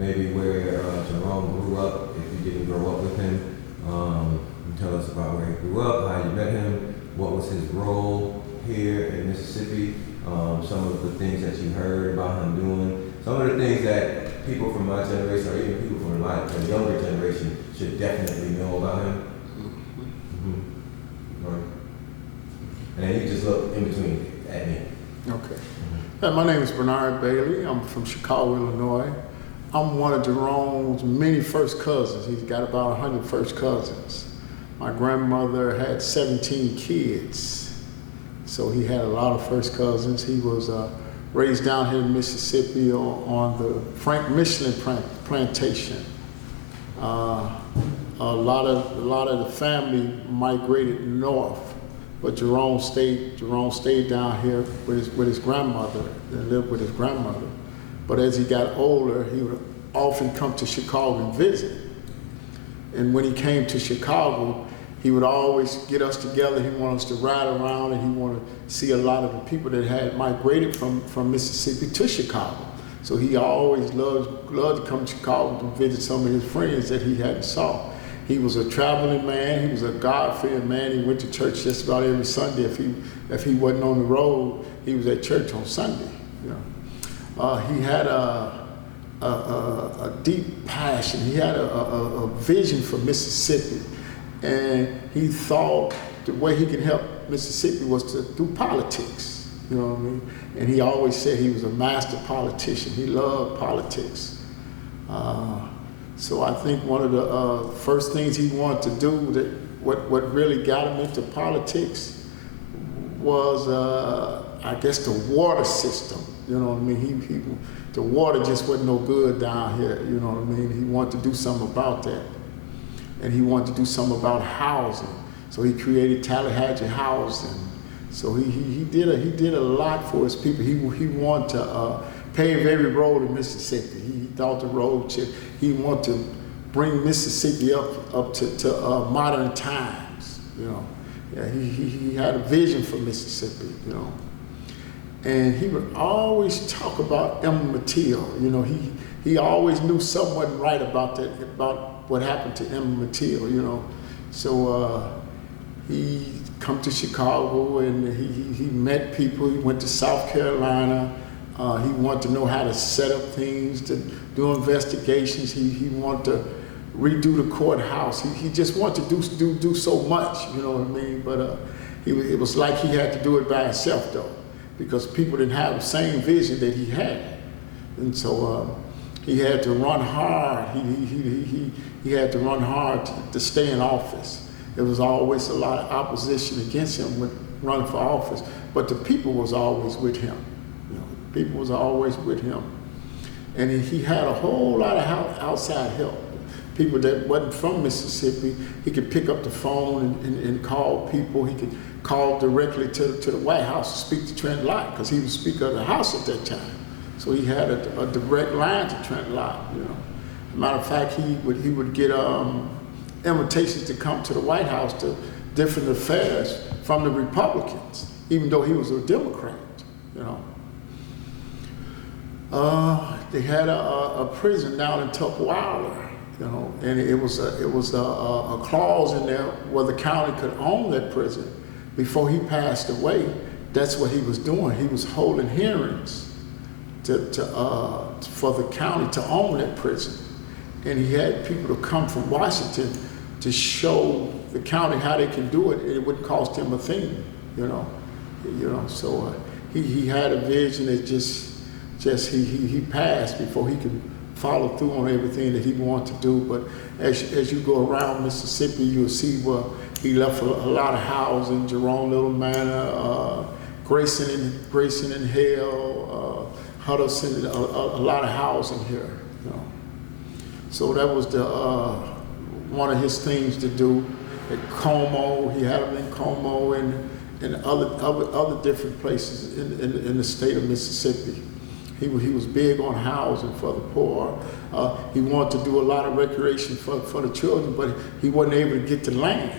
maybe where Jerome grew up, if you didn't grow up with him. Tell us about where he grew up, how you met him, what was his role here in Mississippi, some of the things that you heard about him doing, some of the things that people from my generation or even people from the younger generation should definitely know about him. Right. And then you just look in between at me. Okay. My name is Bernard Bailey. I'm from Chicago, Illinois. I'm one of Jerome's many first cousins. He's got about 100 first cousins. My grandmother had 17 kids, so he had a lot of first cousins. He was raised down here in Mississippi on the Frank Michelin plantation. A lot of the family migrated north, but Jerome stayed down here with his grandmother and lived with his grandmother. But as he got older, he would often come to Chicago and visit. And when he came to Chicago, he would always get us together. He wanted us to ride around, and he wanted to see a lot of the people that had migrated from Mississippi to Chicago. So he always loved to come to Chicago to visit some of his friends that he hadn't saw. He was a traveling man. He was a God-fearing man. He went to church just about every Sunday. If he wasn't on the road, he was at church on Sunday. You know, he had a deep passion. He had a vision for Mississippi. And he thought the way he could help Mississippi was to do politics, you know what I mean? And he always said he was a master politician. He loved politics. So I think one of the first things he wanted to do, what really got him into politics, was I guess the water system. You know what I mean? The water just wasn't no good down here. You know what I mean? He wanted to do something about that. And he wanted to do something about housing. So he created Tallahatchie Housing. So he did a lot for his people. He wanted to pave every road in Mississippi. He thought the road he wanted to bring Mississippi up to modern times. You know, yeah, he had a vision for Mississippi. You know, and he would always talk about Emmett Till. You know, he always knew something wasn't right about what happened to Emmett Till, you know. So he come to Chicago and he met people. He went to South Carolina. He wanted to know how to set up things, to do investigations. He wanted to redo the courthouse. He just wanted to do so much, you know what I mean? But it was like he had to do it by himself though, because people didn't have the same vision that he had. And so he had to run hard. He had to run hard to stay in office. There was always a lot of opposition against him when running for office, but the people was always with him. You know, people was always with him. And he had a whole lot of outside help. People that wasn't from Mississippi, he could pick up the phone and call people. He could call directly to the White House to speak to Trent Lott, because he was Speaker of the House at that time. So he had a direct line to Trent Lott, you know. Matter of fact, he would get invitations to come to the White House to different affairs from the Republicans, even though he was a Democrat, you know. They had a prison down in Tukwila, you know, and it was a clause in there where the county could own that prison. Before he passed away, that's what he was doing. He was holding hearings for the county to own that prison. And he had people to come from Washington to show the county how they can do it. It wouldn't cost him a thing, you know. So he had a vision that he passed before he could follow through on everything that he wanted to do. But as you go around Mississippi, you'll see where he left a lot of housing: Jerome Little Manor, Grayson and Hale, Huddleston, a lot of housing here, you know. So that was one of his things to do. At Como, he had them in Como and other different places in the state of Mississippi. He was big on housing for the poor. He wanted to do a lot of recreation for the children, but he wasn't able to get the land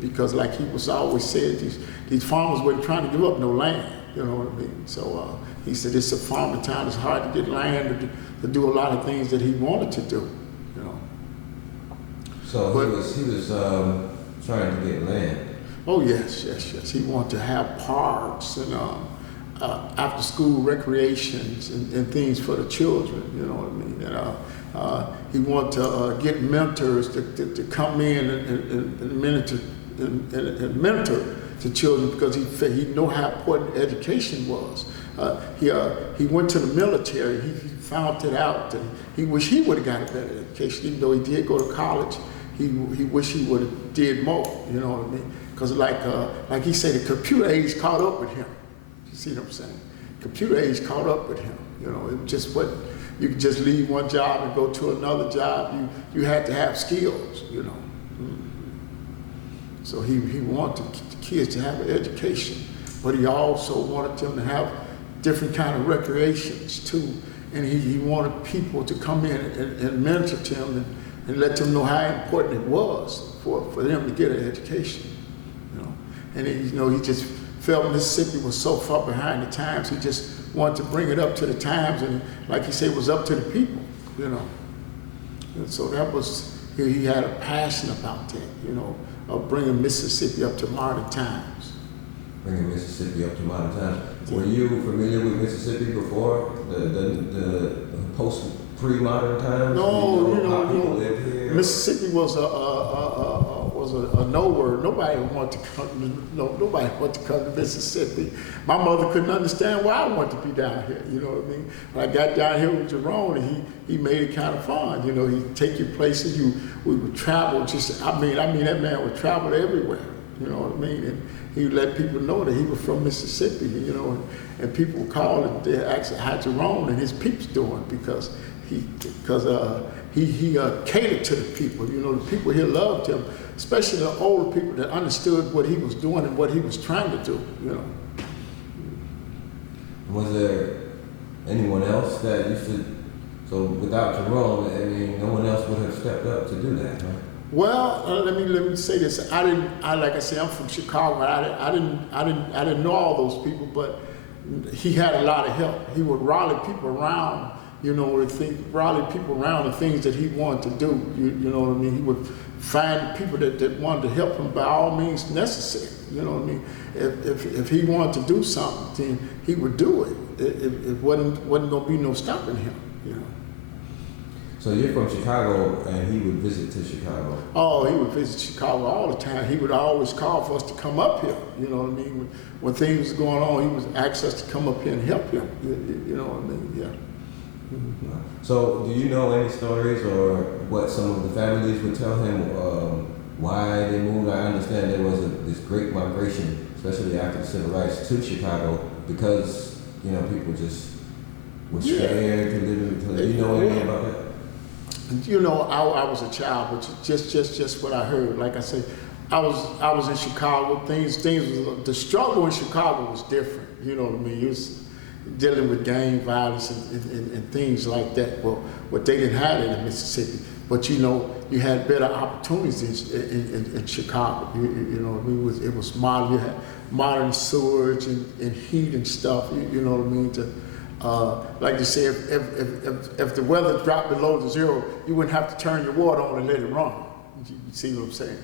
because, like he was always said, these farmers weren't trying to give up no land. You know what I mean? So He said it's a farming town. It's hard to get land to do a lot of things that he wanted to do. You know. So But- he was trying to get land. Oh yes. He wanted to have parks and after school recreations and things for the children. You know what I mean? And he wanted to get mentors to come in and mentor to children because he knew how important education was. He went to the military. He found it out that he wished he would have got a better education, even though he did go to college. He wished he would have did more. You know what I mean? Because like he said, the computer age caught up with him. You see what I'm saying? Computer age caught up with him. You know, it just wasn't. You could just leave one job and go to another job. You had to have skills. You know. So he wanted the kids to have an education, but he also wanted them to have different kind of recreations too. And he wanted people to come in and mentor them and let them know how important it was for them to get an education. You know, and he just felt Mississippi was so far behind the times. He just wanted to bring it up to the times, and like he said, it was up to the people. You know, and so that was he had a passion about that. You know, of bringing Mississippi up to modern times. Bringing Mississippi up to modern times. Were you familiar with Mississippi before the pre-modern times? No, how people lived here? Mississippi was a nowhere. Nobody wanted to come. Nobody wanted to come to Mississippi. My mother couldn't understand why I wanted to be down here. You know what I mean? When I got down here with Jerome, and he made it kind of fun. You know, he'd take you places. We would travel. I mean, that man would travel everywhere. You know what I mean? And he would let people know that he was from Mississippi. You know, and people would call and they ask how Jerome and his peeps doing because he catered to the people. You know, the people here loved him, especially the older people that understood what he was doing and what he was trying to do. You know. Was there anyone else that used to? So without Jerome, I mean, no one else would have stepped up to do that, huh? Well, let me say this. Like I say, I'm from Chicago. I didn't know all those people, but he had a lot of help. He would rally people around. You know, rally people around the things that he wanted to do. You know what I mean? He would find people that wanted to help him by all means necessary. You know what I mean? If he wanted to do something, then he would do it. It wasn't going to be no stopping him. You know. So you're from Chicago, and he would visit to Chicago. Oh, he would visit Chicago all the time. He would always call for us to come up here. You know what I mean? When things was going on, he would ask us to come up here and help him. You know what I mean? Yeah. Mm-hmm. So, do you know any stories or what some of the families would tell him why they moved? I understand there was this great migration, especially after the civil rights, to Chicago because people just were scared to live in. Do you know anything about that? You know, I was a child, but just what I heard. Like I say, I was in Chicago. The struggle in Chicago was different. You know what I mean? It was dealing with gang violence and things like that. Well, what they didn't have it in Mississippi. But you had better opportunities in Chicago. You know what I mean? It was modern. You had modern sewage and heat and stuff. You know what I mean? Like you say, if the weather dropped below the zero, you wouldn't have to turn your water on and let it run. You see what I'm saying?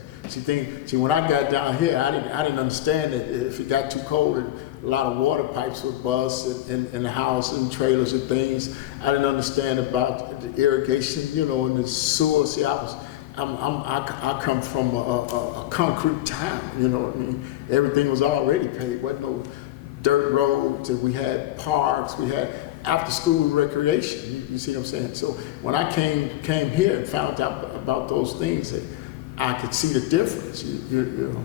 See, when I got down here, I didn't understand that if it got too cold, a lot of water pipes would bust in the house and trailers and things. I didn't understand about the irrigation, and the sewer. See, I come from a concrete town. You know what I mean? Everything was already paved. Wasn't no dirt roads, and we had parks, we had after school recreation. You see what I'm saying? So when I came here and found out about those things, I could see the difference. You know.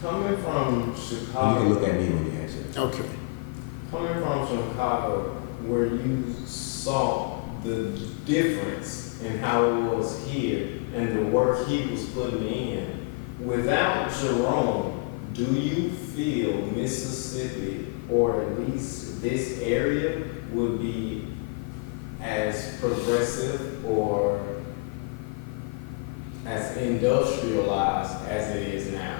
Coming from Chicago. You can look at me when you answer. Okay. Coming from Chicago, where you saw the difference in how it was here and the work he was putting in. Without Jerome, do you feel Mississippi, or at least this area, would be as progressive or as industrialized as it is now?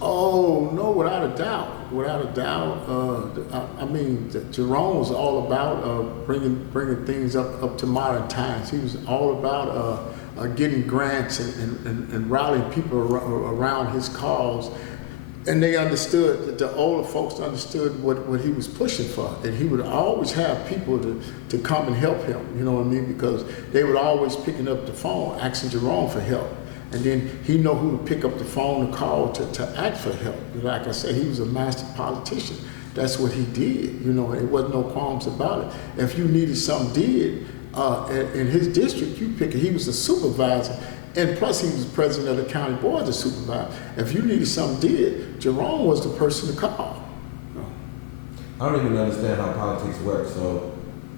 Oh no, without a doubt, without a doubt. Jerome was all about bringing things up to modern times. He was all about getting grants and rallying people around his cause. And they understood, the older folks understood what he was pushing for. And he would always have people to come and help him, you know what I mean? Because they would always picking up the phone, asking Jerome for help. And then he know who to pick up the phone and call to ask for help. Like I said, he was a master politician. That's what he did, you know, it wasn't no qualms about it. If you needed something did in his district, you pick it. He was a supervisor. And plus, he was the president of the county board of supervisor. If you needed something did, Jerome was the person to call. I don't even understand how politics works. So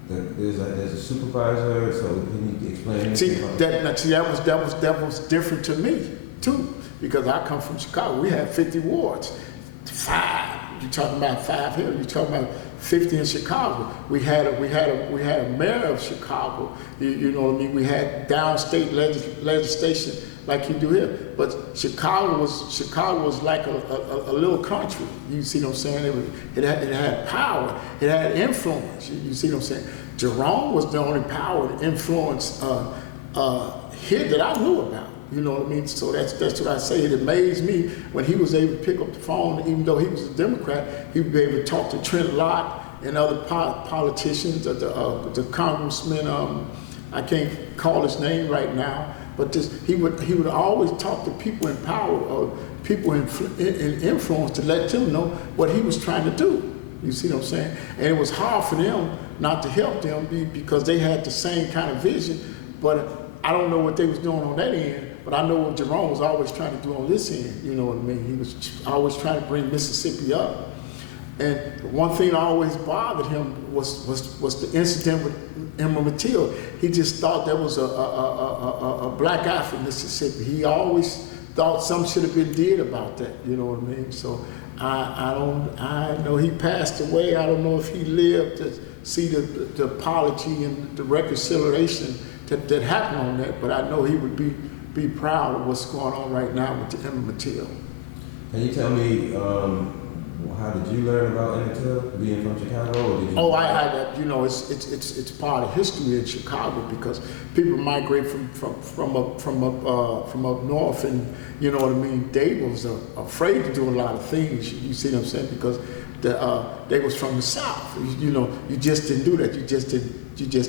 there's a supervisor. So can you explain anything? That was different to me too, because I come from Chicago. We had 50 wards, 5. You're talking about 5 here. You're talking about 50 in Chicago. We had a mayor of Chicago. You know what I mean? We had downstate legislation like you do here. But Chicago was like a little country. You see what I'm saying? It had power. It had influence. You see what I'm saying? Jerome was the only power and influence here that I knew about. You know what I mean? So that's what I say. It amazed me when he was able to pick up the phone, even though he was a Democrat, he would be able to talk to Trent Lott and other politicians, the congressman, I can't call his name right now, but he would always talk to people in power or people in influence to let them know what he was trying to do. You see what I'm saying? And it was hard for them not to help them because they had the same kind of vision, but I don't know what they was doing on that end. But I know what Jerome was always trying to do on this end, you know what I mean? He was always trying to bring Mississippi up. And one thing that always bothered him was the incident with Emma Matilda. He just thought there was a black eye for Mississippi. He always thought something should have been did about that, you know what I mean? So I know he passed away. I don't know if he lived to see the apology and the reconciliation that happened on that, but I know he would be proud of what's going on right now with Emma Matilda. Can you tell me how did you learn about Emma Matilda, being from Chicago? Or did you you know, it's part of history in Chicago because people migrate from up north, and you know what I mean. They was afraid to do a lot of things. You see what I'm saying? Because they was from the South. You know, you just didn't do that. You just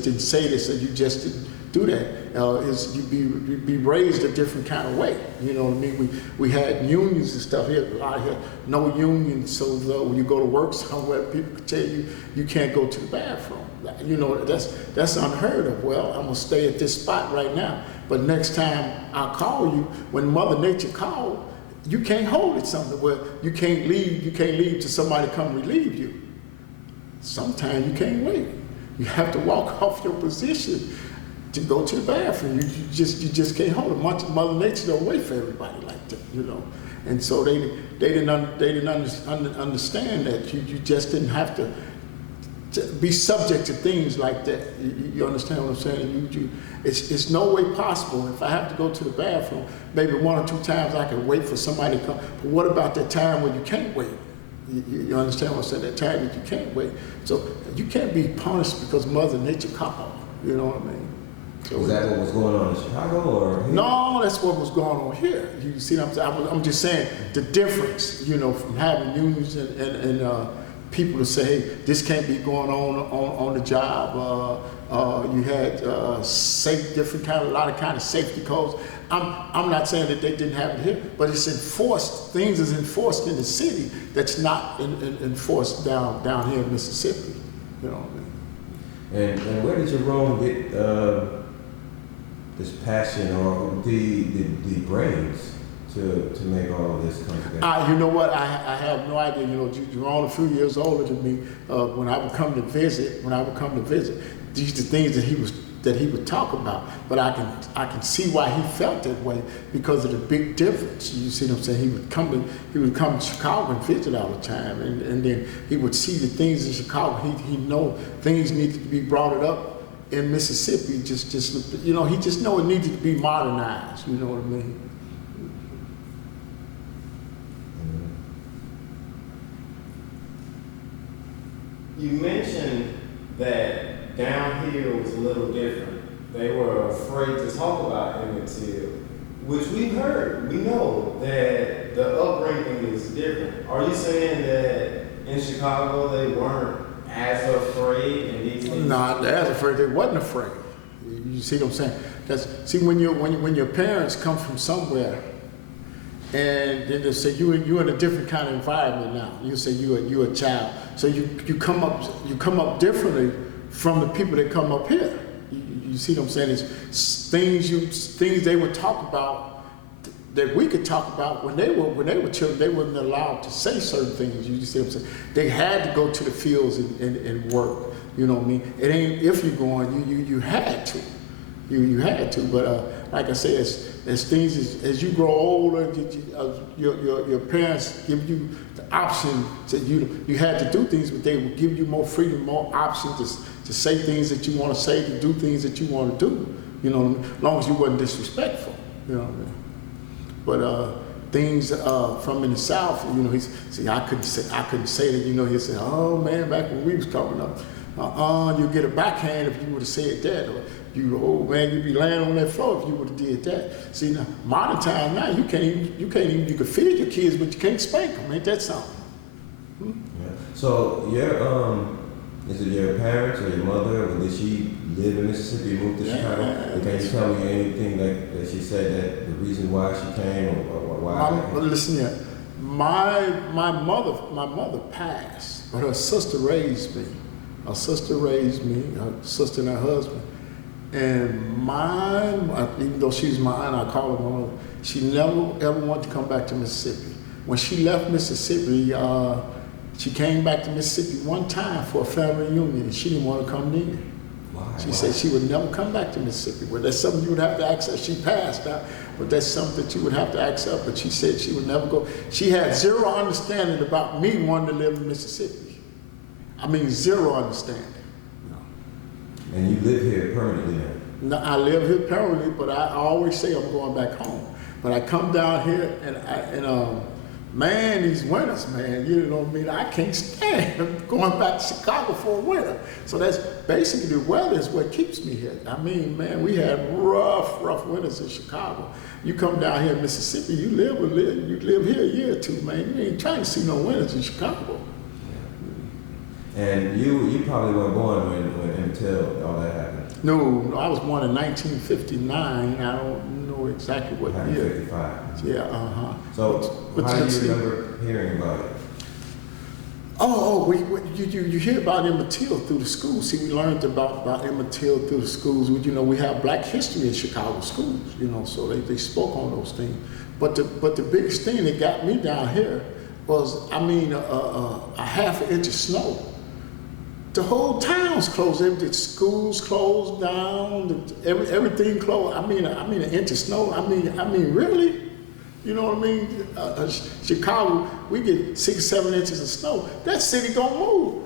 didn't say this, and you just didn't do that. You'd be raised a different kind of way. You know what I mean? We had unions and stuff here. A lot of here, no unions. So when you go to work somewhere, people could tell you you can't go to the bathroom. You know, that's unheard of. Well, I'm gonna stay at this spot right now. But next time I call you, when Mother Nature called, you can't hold it something where you can't leave. You can't leave till somebody come relieve you. Sometimes you can't wait. You have to walk off your position to go to the bathroom. You just can't hold it. Mother Nature don't wait for everybody like that, you know. And so they didn't understand that you just didn't have to be subject to things like that. You understand what I'm saying? It's no way possible. If I have to go to the bathroom, maybe 1 or 2 times I can wait for somebody to come. But what about that time when you can't wait? You understand what I'm saying? That time that you can't wait. So you can't be punished because Mother Nature called. You know what I mean? So is that what was going on in Chicago, or here? No, that's what was going on here. You see what I'm saying? I'm just saying the difference, you know, from having unions and people to say, hey, this can't be going on the job. You had a lot of kind of safety codes. I'm not saying that they didn't have it here, but it's enforced. Things is enforced in the city that's not enforced down here in Mississippi. You know what I mean? And where did Jerome get this passion or the brains to make all of this come together? You know what? I have no idea. You know, Jerome, a few years older than me. When I would come to visit, these are the things that he would talk about. But I can see why he felt that way because of the big difference. You see what I'm saying? He would come to Chicago and visit all the time, and then he would see the things in Chicago. He know things needed to be brought up in Mississippi. Just you know, he just know it needed to be modernized. You know what I mean? you mentioned that down here was a little different. They were afraid to talk about Emmett Till, which we heard. We know that the upbringing is different. Are you saying that in Chicago they weren't as afraid and these things? Not as afraid. They wasn't afraid. You see what I'm saying? See, when your parents come from somewhere, and then they say you're in a different kind of environment now. You say you're a child, so you come up differently from the people that come up here. You see what I'm saying? It's things they would talk about that we could talk about when they were children. They wasn't allowed to say certain things. You see what I'm saying? They had to go to the fields and work. You know what I mean? It ain't if you're going. You had to. You had to. But like I said, as you grow older, your parents give you the option to you had to do things, but they will give you more freedom, more options to say things that you want to say, to do things that you want to do. You know what I mean? As long as you wasn't disrespectful. You know what I mean? But things from in the South, you know, I couldn't say that. You know, he said, "Oh man, back when we was coming up, you get a backhand if you would have said that." Or, you'd be laying on that floor if you would have did that. See, now, modern time now, you can feed your kids, but you can't spank them. Ain't that something? Yeah. So, is it your parents or your mother, or did she live in Mississippi and move to Chicago? And can you tell me anything that she said that the reason why she came or why? Listen here, my mother passed, but her sister raised me. Her sister and her husband. And mine, even though she's mine, I call her my mother, she never ever wanted to come back to Mississippi. When she left Mississippi, she came back to Mississippi one time for a family reunion, and she didn't want to come near. She said she would never come back to Mississippi. Well, that's something you would have to accept. She passed now, but that's something that you would have to accept. But she said she would never go. She had zero understanding about me wanting to live in Mississippi. I mean, zero understanding. And you live here permanently now? No, I live here permanently, but I always say I'm going back home. But I come down here and man, these winters, man, you know what I mean? I can't stand going back to Chicago for a winter. So that's basically the weather is what keeps me here. I mean, man, we had rough winters in Chicago. You come down here in Mississippi, you live here a year or two, man. You ain't trying to see no winters in Chicago. And you probably weren't born when Emmett Till, all that happened. No, I was born in 1959. I don't know exactly what year. 1955. Yeah, So how do you remember hearing about it? You hear about Emmett Till through the schools. See, we learned about Emmett Till through the schools. You know, we have Black history in Chicago schools. You know, so they spoke on those things. But the biggest thing that got me down here was, a half an inch of snow. The whole town's closed. The schools closed down. Everything closed. I mean, an inch of snow. I mean, really? You know what I mean? Chicago, we get 6, 7 inches of snow. That city gonna move.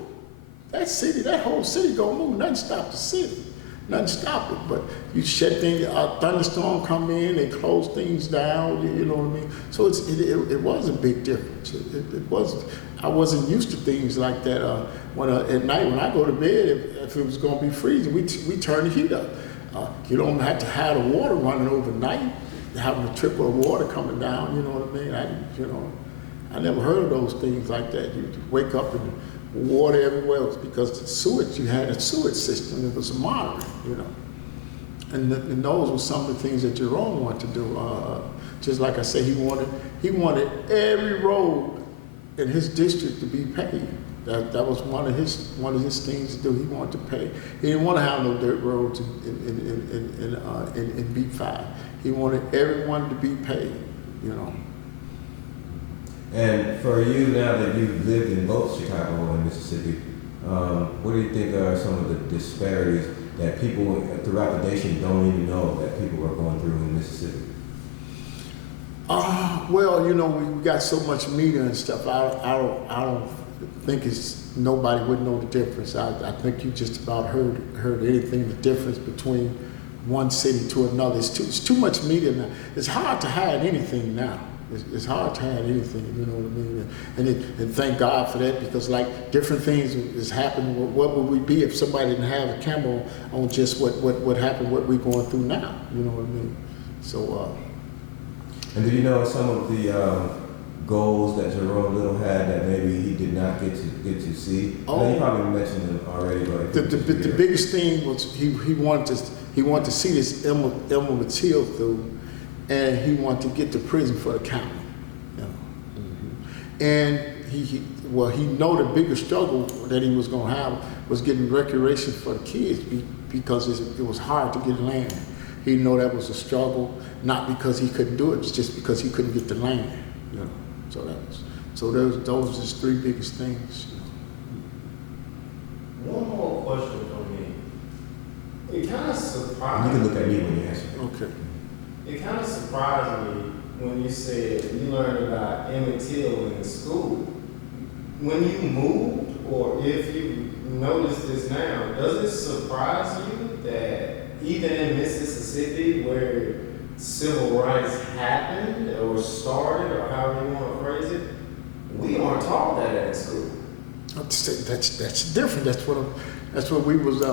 That whole city gonna move. Nothing stop the city. Nothing stop it. But you shut things. A thunderstorm come in, they close things down. You know what I mean? So it was a big difference. It wasn't. I wasn't used to things like that. At night when I go to bed, if it was gonna be freezing, we turn the heat up. You don't have to have the water running overnight, having a trickle of water coming down. You know what I mean? I never heard of those things like that. You wake up and water everywhere because the sewage. You had a sewage system. It was modern. You know, and those were some of the things that Jerome wanted to do. Just like I said, he wanted every road in his district to be paid. That was one of his things to do. He wanted to pay. He didn't want to have no dirt roads in B5. He wanted everyone to be paid. You know. And for you now that you've lived in both Chicago and Mississippi, what do you think are some of the disparities that people throughout the nation don't even know that people are going through in Mississippi? Well, you know, we got so much media and stuff. I don't think nobody would know the difference. I think you just about heard anything, the difference between one city to another. It's too much media now. It's hard to hide anything now. It's hard to have anything, you know what I mean? And thank God for that, because like different things is happening. What would we be if somebody didn't have a camera on just what happened, what we're going through now? You know what I mean? So. And do you know some of the goals that Jerome Little had that maybe he did not get to see? Oh, you probably mentioned them already, but the biggest thing was he wanted to see this Emma Matilde through. And he wanted to get to prison for the county, you know. Mm-hmm. And he know the biggest struggle that he was going to have was getting recreation for the kids because it was hard to get land. He know that was a struggle, not because he couldn't do it, it's just because he couldn't get the land, you know. So those are the three biggest things. You know. One more question from me. It kind of surprised you can look at me when you answer. Okay. It kind of surprised me when you said you learned about Emmett Till in school. When you moved, or if you notice this now, does it surprise you that even in Mississippi, where civil rights happened or started, or however you want to phrase it, we aren't taught that at school? That's different. That's what we was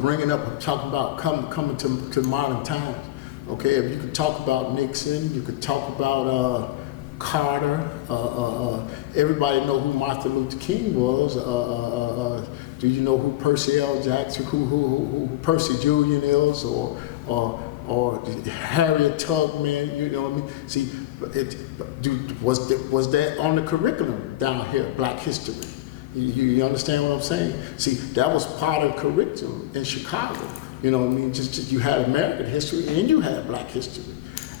bringing up, talking about coming to modern times. Okay, if you could talk about Nixon, you could talk about Carter. Everybody know who Martin Luther King was. Do you know who Percy L. Jackson, who Percy Julian is, or Harriet Tubman? You know what I mean? See, was that on the curriculum down here? Black history. You understand what I'm saying? See, that was part of the curriculum in Chicago. You know what I mean? Just you had American history and you had Black history.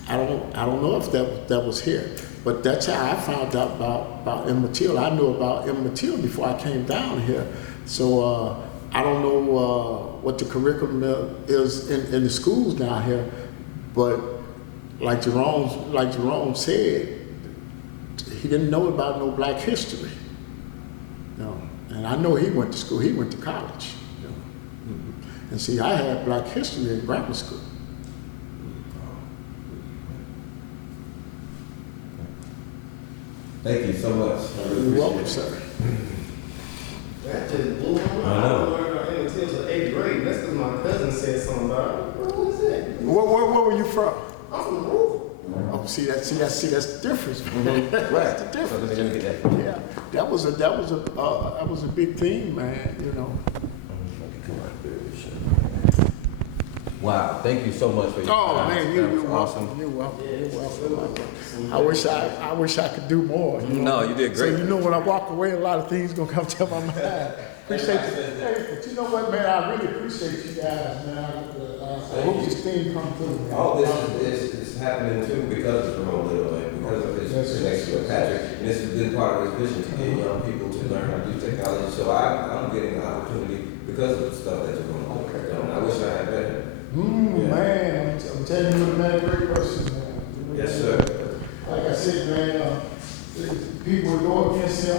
I don't know if that was here, but that's how I found out about Emmett Till. I knew about Emmett Till before I came down here. So I don't know what the curriculum is in the schools down here, but like Jerome said, he didn't know about no Black history. You know, and I know he went to school. He went to college. You know. Mm-hmm. And see, I had Black history in grammar school. Thank you so much. You're welcome, sir. That just blew my mind. I know. I learned about Emmett Till in 8th grade. That's because my cousin said something about it. What is that? Where were you from? I'm from the roof. Oh, see that's the difference. Mm-hmm. Right. That's the difference. So let me get that. Yeah, that was a big thing, man. You know. Wow, thank you so much for your Oh time. man, That you're was welcome. You're welcome. You're welcome. I wish I could do more. You know? No, you did great. So you know, when I walk away, a lot of things gonna come to my mind. Appreciate you. Hey, but you know what, man? I really appreciate you guys, man. I hope this thing come through. Man. All this is happening too because of Jerome Little and because of his connection with Patrick. And this has been part of his vision to get young people to learn how to do technology. So I'm getting an opportunity because of the stuff that Jerome Little has done. I wish I had met him. Man, I'm telling you